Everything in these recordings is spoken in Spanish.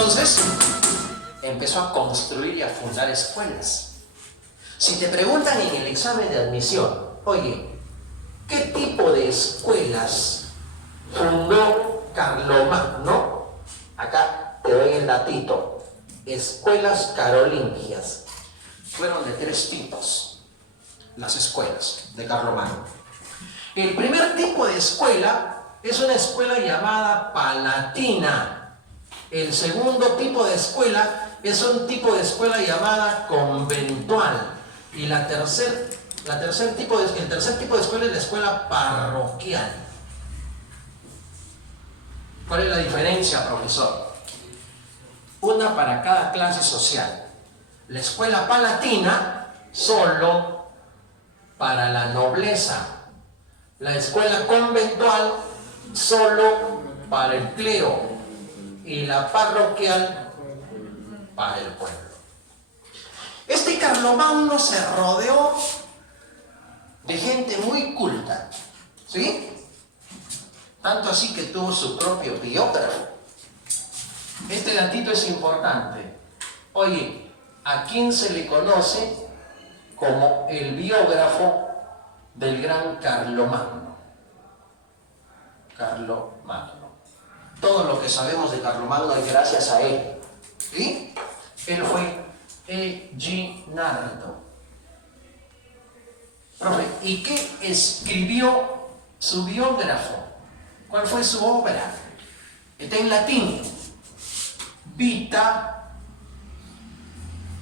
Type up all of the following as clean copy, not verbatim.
entonces empezó a construir y a fundar escuelas. Si te preguntan en el examen de admisión, oye, ¿qué tipo de escuelas fundó Carlomagno? Acá te doy el datito. Escuelas carolingias. Fueron de 3 tipos las escuelas de Carlomagno. El primer tipo de escuela es una escuela llamada palatina. El segundo tipo de escuela es un tipo de escuela llamada conventual. Y el tercer tipo de escuela es la escuela parroquial. ¿Cuál es la diferencia, profesor? Una para cada clase social. La escuela palatina solo para la nobleza. La escuela conventual solo para el clero. Y la parroquial para el pueblo. Este Carlomagno se rodeó de gente muy culta, ¿sí? Tanto así que tuvo su propio biógrafo. Este datito es importante. Oye, ¿a quién se le conoce como el biógrafo del gran Carlomagno? Carlomagno. Todo lo que sabemos de Carlomagno es gracias a él, ¿sí? Él fue Eginardo. Profe, ¿y qué escribió su biógrafo? ¿Cuál fue su obra? Está en latín. Vita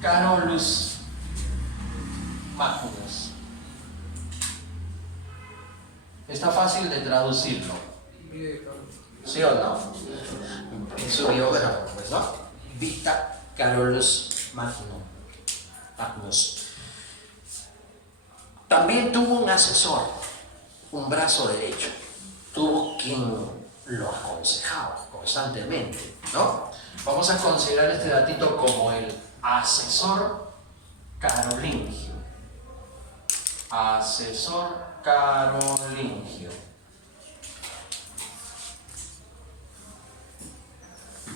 Carolus Magnus. Está fácil de traducirlo. ¿Sí o no? En su biógrafo, pues, ¿no? Vita Carolus Magnus. También tuvo un asesor, un brazo derecho. Tuvo quien lo aconsejaba constantemente, ¿no? Vamos a considerar este datito como el asesor carolingio. Asesor carolingio.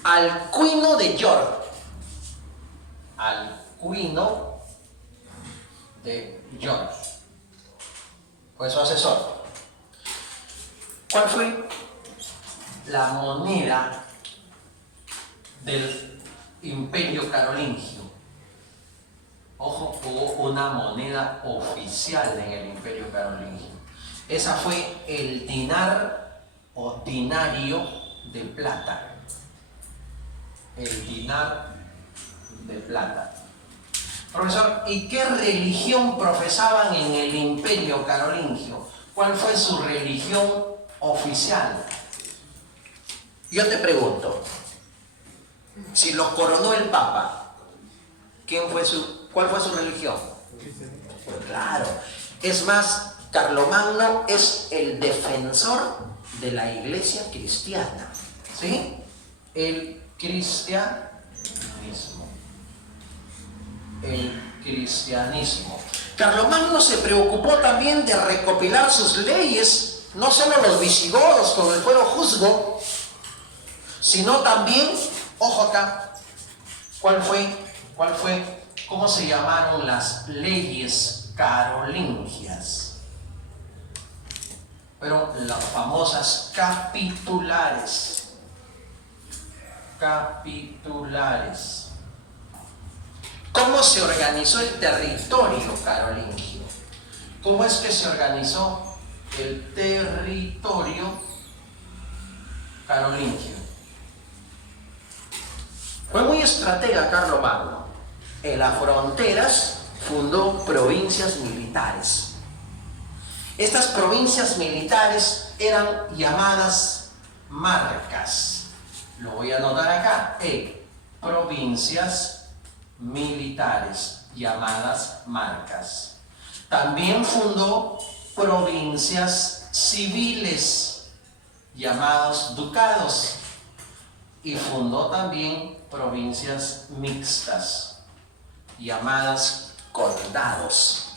Alcuino de York. Alcuino de York. Fue su asesor. ¿Cuál fue la moneda del Imperio Carolingio? Ojo, hubo una moneda oficial en el Imperio Carolingio. Esa fue el dinar o dinario de plata. El dinar de plata. Profesor, ¿y qué religión profesaban en el Imperio Carolingio? ¿Cuál fue su religión oficial? Yo te pregunto, si lo coronó el Papa, ¿cuál fue su religión? Claro, es más, Carlomagno es el defensor de la iglesia cristiana, ¿sí? El cristianismo. El cristianismo. Carlomagno se preocupó también de recopilar sus leyes, no solo los visigodos con el fuero juzgo, sino también, ojo acá, ¿cómo se llamaron las leyes carolingias? Fueron las famosas capitulares. Capitulares. ¿Cómo se organizó el territorio carolingio? ¿Cómo es que se organizó el territorio carolingio? Fue muy estratega Carlomagno. En las fronteras fundó provincias militares. Estas provincias militares eran llamadas marcas. Lo voy a anotar acá. Provincias militares llamadas marcas. También fundó provincias civiles llamados ducados y fundó también provincias mixtas llamadas condados.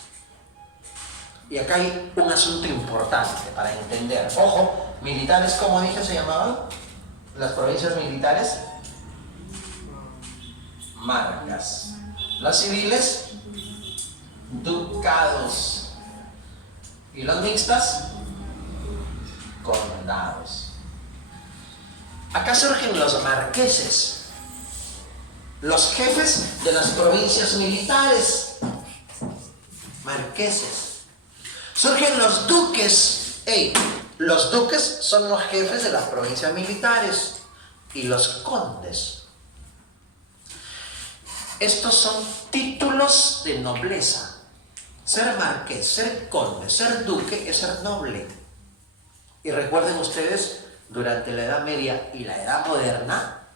Y acá hay un asunto importante para entender. Ojo, militares, ¿cómo dije se llamaban? Las provincias militares. marcas. Las civiles, ducados. Y las mixtas, condados. Acá surgen los marqueses, los jefes de las provincias militares. Marqueses. Surgen los duques. Los duques son los jefes de las provincias militares. Y los condes. Estos son títulos de nobleza. Ser marqués, ser conde, ser duque es ser noble. Y recuerden ustedes, durante la Edad Media y la Edad Moderna,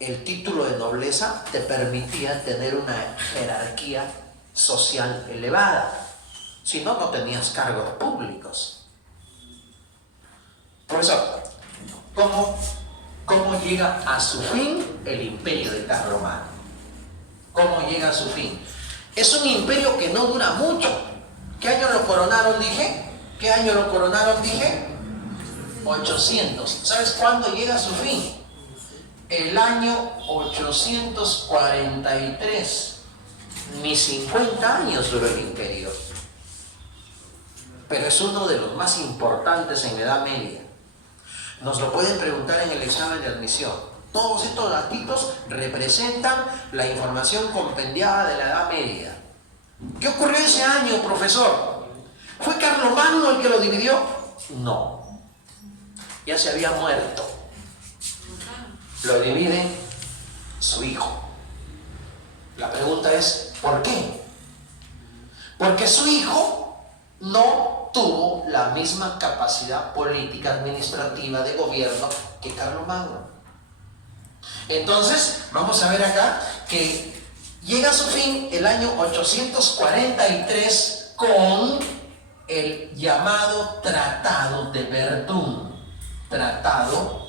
el título de nobleza te permitía tener una jerarquía social elevada. Si no, no tenías cargos públicos. Por eso, ¿cómo llega a su fin el imperio de Carlomagno? ¿Cómo llega a su fin? Es un imperio que no dura mucho. ¿Qué año lo coronaron, dije? ¿Qué año lo coronaron, dije? 800. ¿Sabes cuándo llega a su fin? El año 843. Ni 50 años duró el imperio. Pero es uno de los más importantes en la Edad Media. Nos lo pueden preguntar en el examen de admisión. Todos estos datitos representan la información compendiada de la Edad Media. ¿Qué ocurrió ese año, profesor? ¿Fue Carlomagno el que lo dividió? No. Ya se había muerto. Lo divide su hijo. La pregunta es, ¿por qué? Porque su hijo no tuvo la misma capacidad política, administrativa, de gobierno que Carlomagno. Entonces, vamos a ver acá que llega a su fin el año 843 con el llamado Tratado de Verdún. Tratado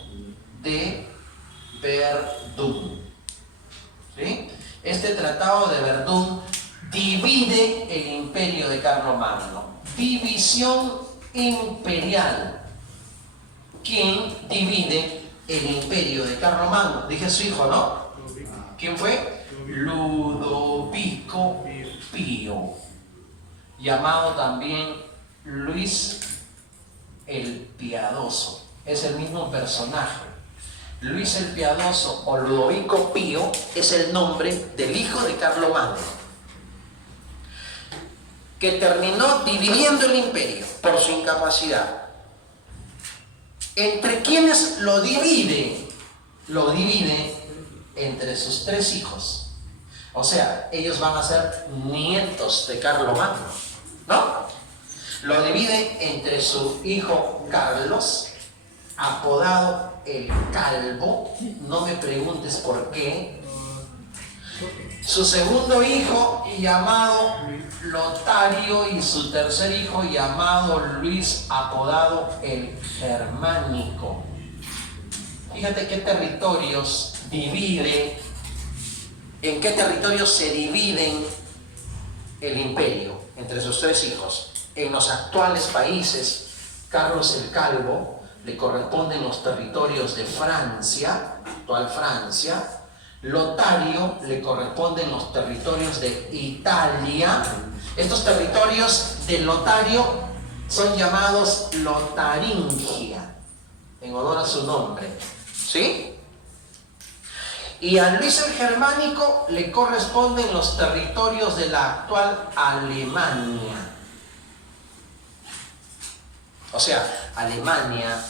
de Verdún. ¿Sí? Este Tratado de Verdún divide el imperio de Carlomagno. División imperial. ¿Quién divide el imperio de Carlomagno? Dije su hijo, ¿no? ¿Quién fue? Ludovico Pío, llamado también Luis el Piadoso. Es el mismo personaje. Luis el Piadoso o Ludovico Pío es el nombre del hijo de Carlomagno, que terminó dividiendo el imperio por su incapacidad. ¿Entre quiénes lo divide? Lo divide entre sus tres hijos. O sea, ellos van a ser nietos de Carlomagno, ¿no? Lo divide entre su hijo Carlos, apodado el Calvo. No me preguntes por qué. Su segundo hijo, llamado Lotario, y su tercer hijo, llamado Luis, apodado el Germánico. Fíjate qué territorios divide, en qué territorios se dividen el imperio entre sus tres hijos. En los actuales países, Carlos el Calvo le corresponden los territorios de Francia, actual Francia. Lotario le corresponden los territorios de Italia. Estos territorios de Lotario son llamados Lotaringia, en honor a su nombre. ¿Sí? Y a Luis el Germánico le corresponden los territorios de la actual Alemania. O sea, Alemania,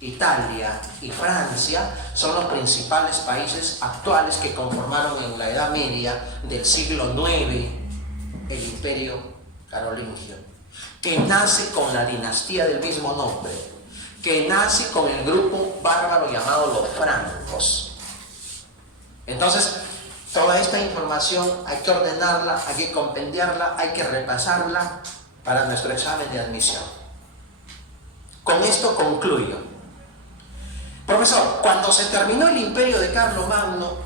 Italia y Francia son los principales países actuales que conformaron en la Edad Media del siglo IX el imperio carolingio, que nace con la dinastía del mismo nombre, que nace con el grupo bárbaro llamado los francos. Entonces, toda esta información hay que ordenarla, hay que compendiarla, hay que repasarla para nuestro examen de admisión. Con esto concluyo. Profesor, cuando se terminó el imperio de Carlomagno,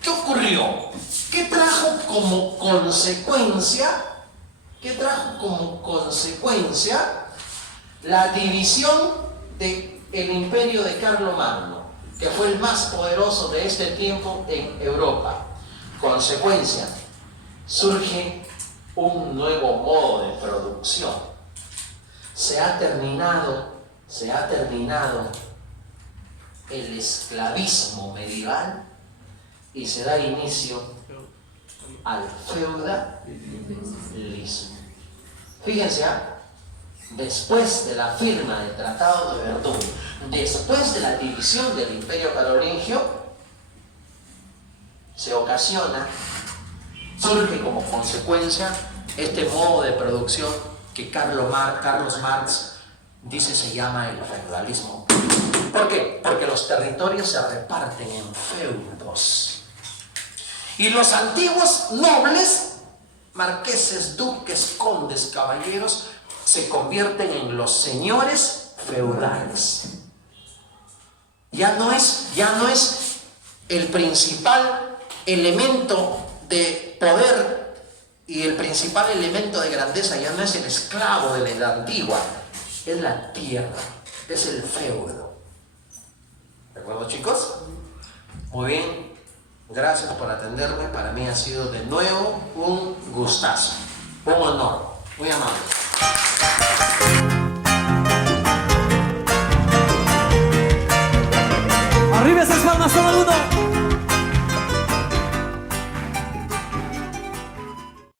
¿qué ocurrió? ¿Qué trajo como consecuencia? La división del imperio de Carlomagno, que fue el más poderoso de este tiempo en Europa, consecuencia, surge un nuevo modo de producción. Se ha terminado el esclavismo medieval y se da inicio al feudalismo. Fíjense, después de la firma del Tratado de Verdún, después de la división del Imperio Carolingio, surge como consecuencia este modo de producción que Carlos Marx dice se llama el feudalismo. ¿Por qué? Porque los territorios se reparten en feudos. Y los antiguos nobles, marqueses, duques, condes, caballeros, se convierten en los señores feudales. Ya no es el principal elemento de poder y el principal elemento de grandeza, ya no es el esclavo de la edad antigua, es la tierra, es el feudo. ¿De acuerdo, chicos? Muy bien, gracias por atenderme. Para mí ha sido de nuevo un gustazo, un honor, muy amable.